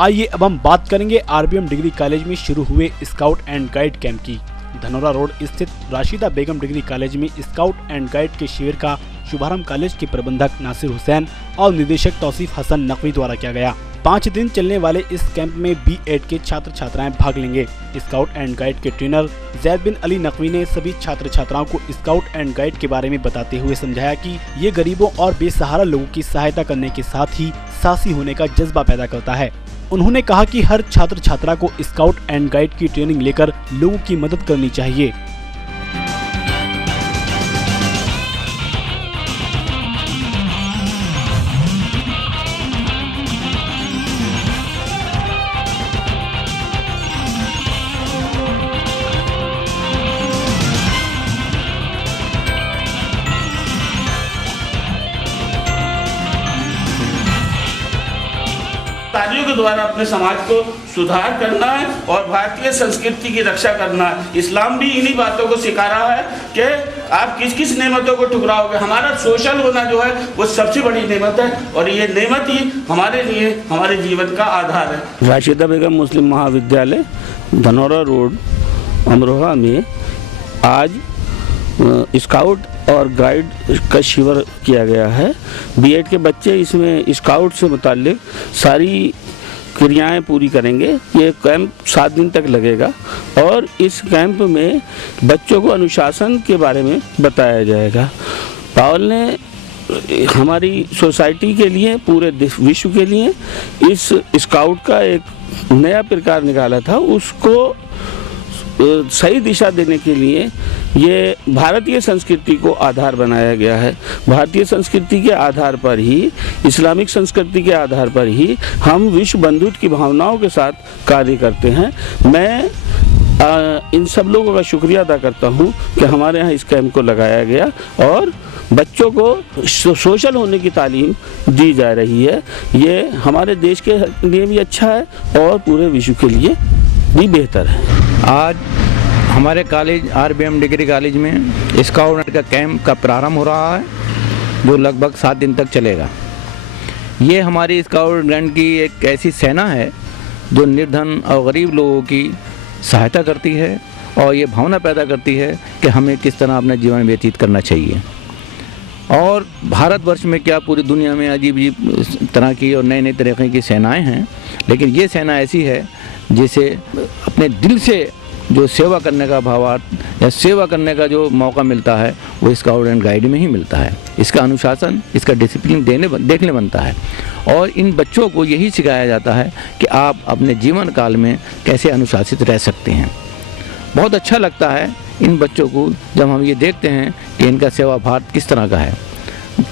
आइए अब हम बात करेंगे आरबीएम डिग्री कॉलेज में शुरू हुए स्काउट एंड गाइड कैंप की। धनौरा रोड स्थित राशिदा बेगम डिग्री कॉलेज में स्काउट एंड गाइड के शिविर का शुभारंभ कॉलेज के प्रबंधक नासिर हुसैन और निदेशक तौसीफ हसन नकवी द्वारा किया गया। 5 दिन चलने वाले इस कैंप में बी.एड के छात्र छात्राएं भाग लेंगे। स्काउट एंड गाइड के ट्रेनर जैद बिन अली नकवी ने सभी छात्र छात्राओं को स्काउट एंड गाइड के बारे में बताते हुए समझाया कि ये गरीबों और बेसहारा लोगों की सहायता करने के साथ ही साहसी होने का जज्बा पैदा करता है। उन्होंने कहा कि हर छात्र छात्रा को स्काउट एंड गाइड की ट्रेनिंग लेकर लोगों की मदद करनी चाहिए। कार्यों के द्वारा अपने समाज को सुधार करना है और भारतीय संस्कृति की रक्षा करना है। इस्लाम भी इन्हीं बातों को सिखा रहा है कि आप किस किस नेमतों को ठुकराओगे। हमारा सोशल होना जो है वो सबसे बड़ी नेमत है और ये नेमत ही हमारे लिए हमारे जीवन का आधार है। राशिदा बेगम मुस्लिम महाविद्यालय धनौरा रोड अमरोहा में आज स्काउट और गाइड का शिविर किया गया है। बी.एड के बच्चे इसमें स्काउट से मुताल्लिक सारी क्रियाएं पूरी करेंगे। ये कैंप 7 दिन तक लगेगा और इस कैंप में बच्चों को अनुशासन के बारे में बताया जाएगा। पावल ने हमारी सोसाइटी के लिए, पूरे विश्व के लिए इस स्काउट का एक नया प्रकार निकाला था। उसको सही दिशा देने के लिए ये भारतीय संस्कृति को आधार बनाया गया है। भारतीय संस्कृति के आधार पर ही, इस्लामिक संस्कृति के आधार पर ही हम विश्व बंधुत्व की भावनाओं के साथ कार्य करते हैं। मैं इन सब लोगों का शुक्रिया अदा करता हूँ कि हमारे यहाँ इस कैंप को लगाया गया और बच्चों को सोशल होने की तालीम दी जा रही है। ये हमारे देश के लिए भी अच्छा है और पूरे विश्व के लिए भी बेहतर है। आज हमारे कॉलेज आरबीएम डिग्री कॉलेज में स्काउट का कैंप का प्रारंभ हो रहा है जो लगभग 7 दिन तक चलेगा। ये हमारी स्काउट गाइड की एक ऐसी सेना है जो निर्धन और गरीब लोगों की सहायता करती है और ये भावना पैदा करती है कि हमें किस तरह अपना जीवन व्यतीत करना चाहिए। और भारतवर्ष में क्या पूरी दुनिया में अजीब अजीब तरह की और नए नए तरीक़े की सेनाएं हैं, लेकिन ये सेना ऐसी है जिसे अपने दिल से जो सेवा करने का भावार्थ या सेवा करने का जो मौका मिलता है वो स्काउट एंड गाइड में ही मिलता है। इसका अनुशासन, इसका डिसिप्लिन देखने बनता है और इन बच्चों को यही सिखाया जाता है कि आप अपने जीवन काल में कैसे अनुशासित रह सकते हैं। बहुत अच्छा लगता है इन बच्चों को जब हम ये देखते हैं कि इनका सेवा भाव किस तरह का है।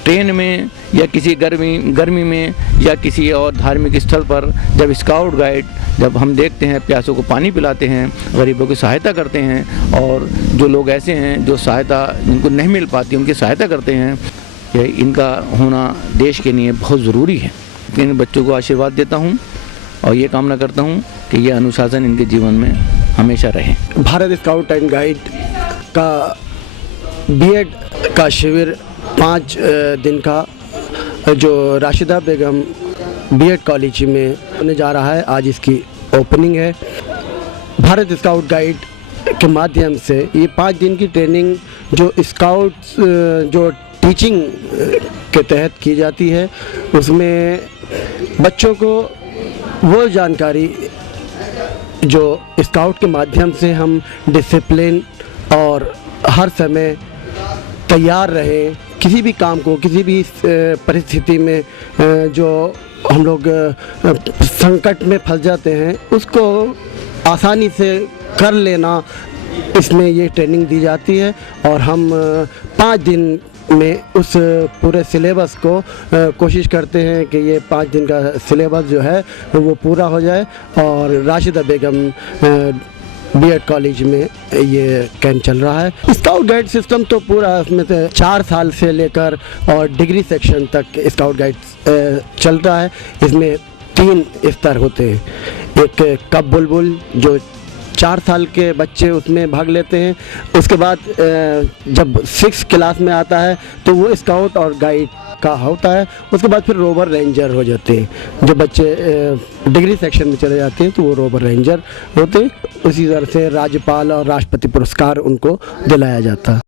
ट्रेन में या किसी गर्मी में या किसी और धार्मिक स्थल पर जब स्काउट गाइड जब हम देखते हैं प्यासों को पानी पिलाते हैं, गरीबों की सहायता करते हैं और जो लोग ऐसे हैं जो सहायता जिनको नहीं मिल पाती उनकी सहायता करते हैं, ये इनका होना देश के लिए बहुत ज़रूरी है। इन बच्चों को आशीर्वाद देता हूँ और ये कामना करता हूँ कि ये अनुशासन इनके जीवन में हमेशा रहे। भारत स्काउट एंड गाइड का बी.एड का शिविर 5 दिन का जो राशिदा बेगम बी.एड कॉलेज में होने जा रहा है, आज इसकी ओपनिंग है। भारत स्काउट गाइड के माध्यम से ये 5 दिन की ट्रेनिंग जो स्काउट्स जो टीचिंग के तहत की जाती है, उसमें बच्चों को वो जानकारी जो स्काउट के माध्यम से हम डिसिप्लिन और हर समय तैयार रहें, किसी भी काम को, किसी भी परिस्थिति में जो हम लोग संकट में फंस जाते हैं उसको आसानी से कर लेना, इसमें ये ट्रेनिंग दी जाती है। और हम 5 दिन में उस पूरे सिलेबस को कोशिश करते हैं कि ये 5 दिन का सिलेबस जो है वो पूरा हो जाए और राशिदा बेगम बी.एड कॉलेज में ये कैंप चल रहा है। स्काउट गाइड सिस्टम तो पूरा उसमें से 4 साल से लेकर और डिग्री सेक्शन तक स्काउट गाइड चल रहा है। इसमें 3 स्तर होते हैं। एक कब बुलबुल जो 4 साल के बच्चे उसमें भाग लेते हैं। उसके बाद जब 6 क्लास में आता है तो वो स्काउट और गाइड का होता है। उसके बाद फिर रोवर रेंजर हो जाते हैं। जो बच्चे डिग्री सेक्शन में चले जाते हैं तो वो रोवर रेंजर होते हैं। उसी तरह से राज्यपाल और राष्ट्रपति पुरस्कार उनको दिलाया जाता है।